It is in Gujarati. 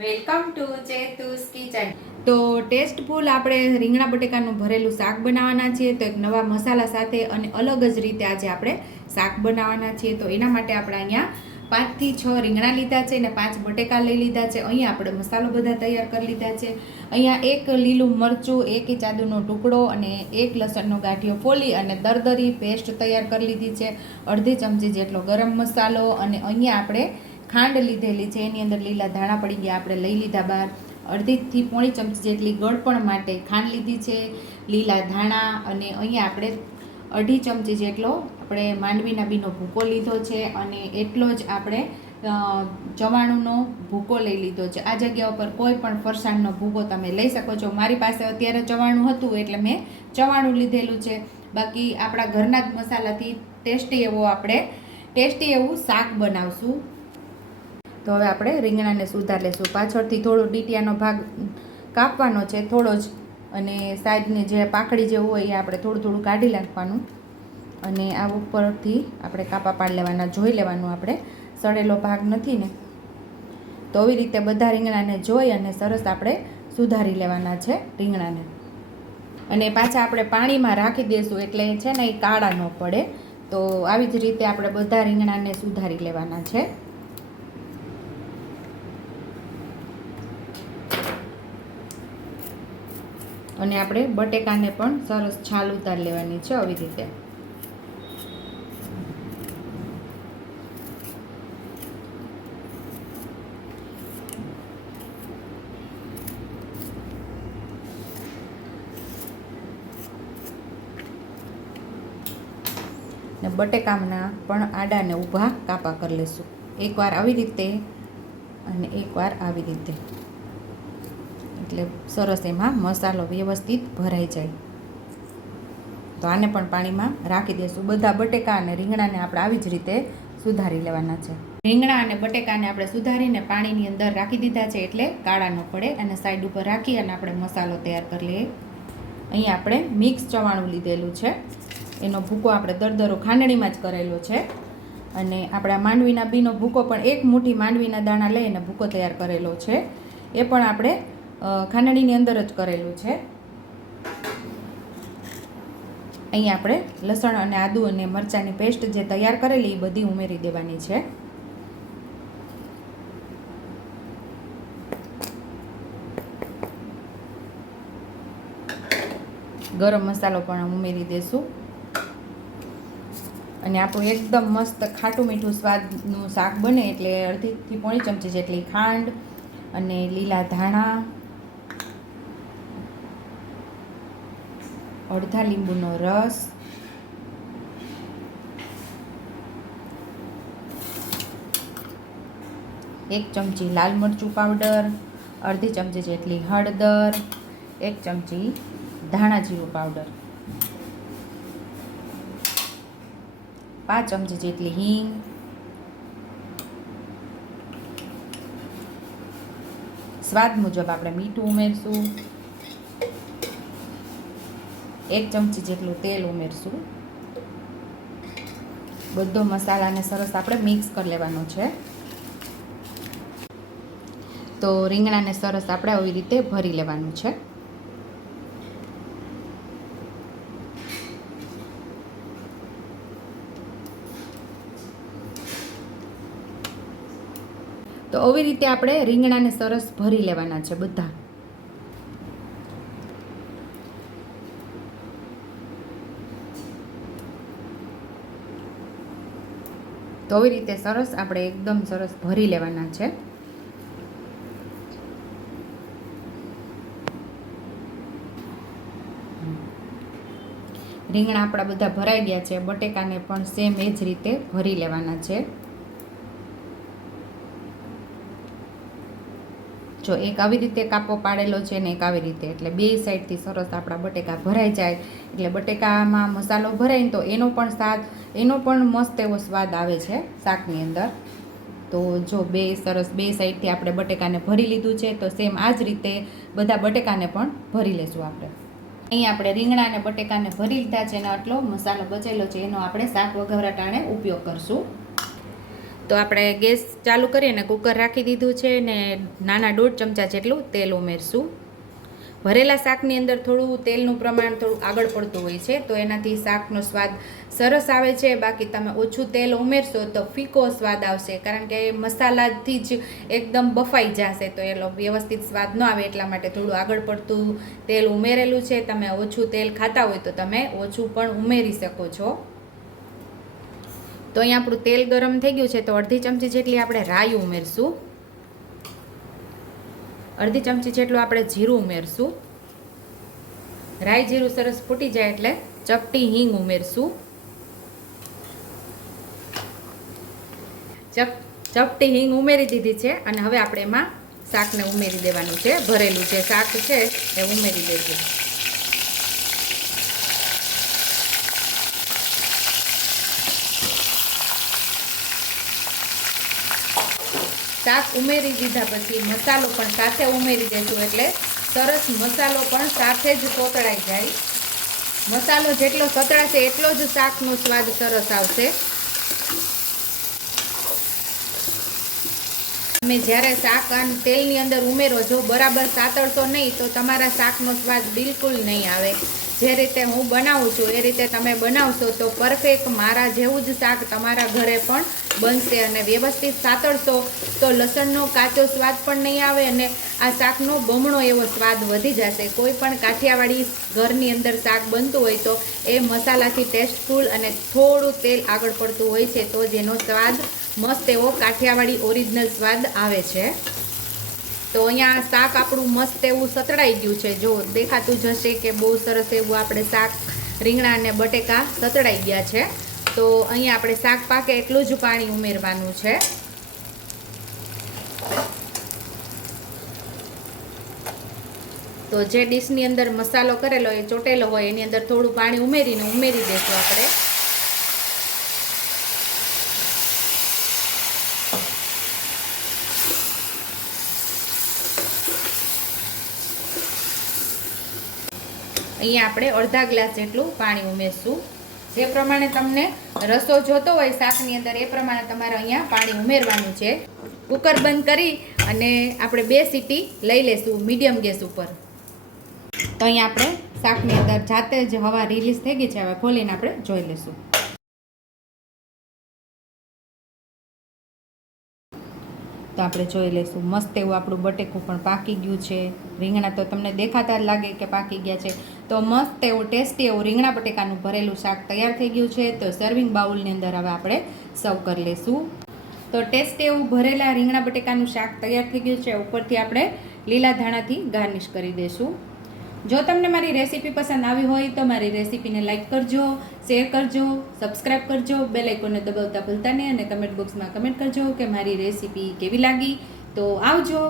Welcome to Chetu's kitchen. તો ટેસ્ટફુલ આપણે રીંગણા બટેકાનું ભરેલું શાક બનાવવાના છીએ. તો એક નવા મસાલા સાથે અને અલગ જ રીતે આજે આપણે શાક બનાવવાના છીએ. તો એના માટે આપણે અહીંયા 5 થી 6 રીંગણા લીધા છે અને 5 બટેકા લઈ લીધા છે. અહીંયા આપણે મસાલો બધા તૈયાર કરી લીધા છે. અહીંયા એક લીલું મરચું, એક ઇંચ આદુનો ટુકડો અને એક લસણનો ગાંઠિયો ફોલી અને દરદરી પેસ્ટ તૈયાર કરી લીધી છે. અડધી ચમચી જેટલો ગરમ મસાલો અને અહીંયા આપણે ખાંડ લીધેલી છે. એની અંદર લીલા ધાણા પડી ગયા આપણે લઈ લીધા બહાર. અડધીથી પોણી ચમચી જેટલી ગળપણ માટે ખાંડ લીધી છે, લીલા ધાણા અને અહીંયા આપણે અઢી ચમચી જેટલો આપણે માંડવીના બીનો ભૂકો લીધો છે અને એટલો જ આપણે ચવાણુંનો ભૂકો લઈ લીધો છે. આ જગ્યા ઉપર કોઈ પણ ફરસાણનો ભૂકો તમે લઈ શકો છો. મારી પાસે અત્યારે ચવાણું હતું એટલે મેં ચવાણું લીધેલું છે. બાકી આપણા ઘરના જ મસાલાથી ટેસ્ટી એવું શાક બનાવશું. તો હવે આપણે રીંગણાને સુધાર લેશું. પાછળથી થોડો ડીટીયાનો ભાગ કાપવાનો છે, થોડો જ, અને સાઈડને જે પાંખડી જેવું હોય એ આપણે થોડું થોડું કાઢી નાખવાનું અને આ ઉપરથી આપણે કાપા પાડી લેવાના. જોઈ લેવાનું આપણે સડેલો ભાગ નથી ને. તો આવી રીતે બધા રીંગણાને જોઈ અને સરસ આપણે સુધારી લેવાના છે રીંગણાને. અને પાછા આપણે પાણીમાં રાખી દઈશું એટલે છે ને એ કાળા ન પડે. તો આવી જ રીતે આપણે બધા રીંગણાને સુધારી લેવાના છે. અને આપણે બટેકાને પણ સરસ છાલ ઉતારી લેવાની છે આવી રીતે. ને બટેકાના પણ આડા ને ઊભા કાપા કરી લઈશું. એકવાર આવી રીતે અને એકવાર આવી રીતે, એટલે સરસ એમાં મસાલો વ્યવસ્થિત ભરાઈ જાય. તો આને પણ પાણીમાં રાખી દઈશું. બધા બટેકા અને રીંગણાને આપણે આવી જ રીતે સુધારી લેવાના છે. રીંગણા અને બટેકાને આપણે સુધારીને પાણીની અંદર રાખી દીધા છે એટલે કાળા ન પડે. અને સાઈડ ઉપર રાખી અને આપણે મસાલો તૈયાર કરી લઈએ. અહીં આપણે મિક્સ ચવાણું લીધેલું છે. એનો ભૂકો આપણે દરદરો ખાંડણીમાં જ કરેલો છે. અને આપણા માંડવીના બીનો ભૂકો પણ એક મુઠ્ઠી માંડવીના દાણા લઈને ભૂકો તૈયાર કરેલો છે. એ પણ આપણે ખાંડણીની અંદર જ કરેલું છે. અહીં આપણે લસણ અને આદુ અને મરચાંની પેસ્ટ જે તૈયાર કરેલી એ બધી ઉમેરી દેવાની છે. ગરમ મસાલો પણ ઉમેરી દઈશું. અને આપણું એકદમ મસ્ત ખાટું મીઠું સ્વાદનું શાક બને એટલે અડધીથી પોણી ચમચી જેટલી ખાંડ અને લીલા ધાણા, અડધા લીંબુનો રસ, એક ચમચી લાલ મરચું પાવડર, અડધી ચમચી જેટલી હળદર, એક ચમચી ધાણા જીરું પાવડર, 5 ચમચી જેટલી હિંગ, સ્વાદ મુજબ આપણે મીઠું ઉમેરશું, 1 ચમચી જેટલું તેલ ઉમેરશું. બધો મસાલાને સરસ આપણે મિક્સ કરી લેવાનો છે. તો રીંગણાને સરસ આપણે આવી રીતે ભરી લેવાનું છે. તો આવી રીતે આપણે રીંગણાને સરસ ભરી લેવાના છે બધા. તો આવી રીતે સરસ આપણે એકદમ સરસ ભરી લેવાના છે. રીંગણા આપણા બધા ભરાઈ ગયા છે. બટેકાને પણ સેમ એ જ રીતે ભરી લેવાના છે. જો એક આવી રીતે કાપો પાડેલો છે ને એક આવી રીતે, એટલે બે સાઈડથી સરસ આપણા બટેકા ભરાઈ જાય. એટલે બટેકામાં મસાલો ભરાય ને તો એનો પણ મસ્ત એવો સ્વાદ આવે છે શાકની અંદર. તો જો બે સાઈડથી આપણે બટેકાને ભરી લીધું છે. તો સેમ આ જ રીતે બધા બટેકાને પણ ભરી લેશું આપણે. અહીં આપણે રીંગણા અને બટેકાને ભરી લીધા છે અને આટલો મસાલો બચેલો છે એનો આપણે શાક વઘારવા ટાણે ઉપયોગ કરશું. તો આપણે ગેસ ચાલુ કરી અને કુકર રાખી દીધું છે ને નાના 1.5 ચમચા જેટલું તેલ ઉમેરશું. ભરેલા શાકની અંદર થોડું તેલનું પ્રમાણ થોડું આગળ પડતું હોય છે, તો એનાથી શાકનો સ્વાદ સરસ આવે છે. બાકી તમે ઓછું તેલ ઉમેરશો તો ફીકો સ્વાદ આવશે, કારણ કે મસાલાથી જ એકદમ બફાઈ જશે, તો એ વ્યવસ્થિત સ્વાદ ન આવે. એટલા માટે થોડું આગળ પડતું તેલ ઉમેરેલું છે. તમે ઓછું તેલ ખાતા હોય તો તમે ઓછું પણ ઉમેરી શકો છો. તો અહીંયા આપણું તેલ ગરમ થઈ ગયું છે, તો 1/2 ચમચી જેટલી આપણે રાઈ ઉમેરશું. 1/2 ચમચી જેટલું આપણે જીરું ઉમેરશું. રાઈ જીરું સરસ ફૂટી જાય એટલે ચપટી હિંગ ઉમેરશું. ચપટી હિંગ ઉમેરી દીધી છે અને હવે આપણે એમાં શાકને ઉમેરી દેવાનું છે. ભરેલું જે શાક છે એ ઉમેરી દઈશું. શાક ઉમેરી દીધા પછી મસાલો પણ સાથે ઉમેરી દઈશું, એટલે સરસ મસાલો પણ સાથે જ સોતળાઈ જાય. મસાલો જેટલો સતળાશે એટલો જ શાકનો સ્વાદ સરસ આવશે. તમે જ્યારે શાક તેલની અંદર ઉમેરો, જો બરાબર સાતળશો નહીં તો તમારા શાકનો સ્વાદ બિલકુલ નહીં આવે. જે રીતે હું બનાવું છું એ રીતે તમે બનાવશો તો પરફેક્ટ મારા જેવું જ શાક તમારા ઘરે પણ બનશે. અને વ્યવસ્થિત સાતળશો તો લસણનો કાચો સ્વાદ પણ નહીં આવે અને આ શાકનો બમણો એવો સ્વાદ વધી જશે. કોઈ પણ કાઠિયાવાડી ઘરની અંદર શાક બનતું હોય તો એ મસાલાથી ટેસ્ટફુલ અને થોડું તેલ આગળ પડતું હોય છે, તો જ એનો સ્વાદ મસ્ત એવો કાઠિયાવાડી ઓરિજિનલ સ્વાદ આવે છે. તો અહીંયા શાક આપણું મસ્ત એવું સતળાઈ ગયું છે. જો દેખાતું જ હશે કે બહુ સરસ એવું આપણે શાક રીંગણા અને બટેકા સતળાઈ ગયા છે. તો અહીંયા આપણે શાક પાકે એટલું જ પાણી ઉમેરવાનું છે. તો જે ડીશની અંદર મસાલો કરેલો એ ચોટેલો હોય એની અંદર થોડું પાણી ઉમેરી દઈશું આપણે. અહીંયા આપણે અડધા ગ્લાસ જેટલું પાણી ઉમેરશું. જે પ્રમાણે તમને રસો જોતો હોય શાકની અંદર એ પ્રમાણે તમારે અહીંયા પાણી ઉમેરવાનું છે. કુકર બંધ કરી અને આપણે 2 સીટી લઈ લેશું મીડિયમ ગેસ ઉપર. તો અહીંયા આપણે શાકની અંદર જાતે જ હવા રિલીઝ થઈ ગઈ છે. હવે ખોલીને આપણે જોઈ લઈશું. તો આપણે જોઈ લઈશું મસ્ત એવું આપણું બટેકું પણ પાકી ગયું છે. રીંગણા તો તમને દેખાતા જ લાગે કે પાકી ગયા છે. તો મસ્ત એવું ટેસ્ટી એવું રીંગણા બટેકાનું ભરેલું શાક તૈયાર થઈ ગયું છે. તો સર્વિંગ બાઉલની અંદર હવે આપણે સર્વ કરી લઈશું. તો ટેસ્ટી એવું ભરેલા રીંગણા બટેકાનું શાક તૈયાર થઈ ગયું છે. ઉપરથી આપણે લીલા ધાણાથી ગાર્નિશ કરી દઈશું. જો તમને મારી રેસીપી પસંદ આવી હોય તો મારી રેસીપીને લાઈક કરજો, શેર કરજો, સબસ્ક્રાઈબ કરજો, બેલ આઇકોનને દબાવતા ભૂલતા નહીં અને કમેન્ટ બોક્સમાં કમેન્ટ કરજો કે મારી રેસીપી કેવી લાગી. તો આવજો.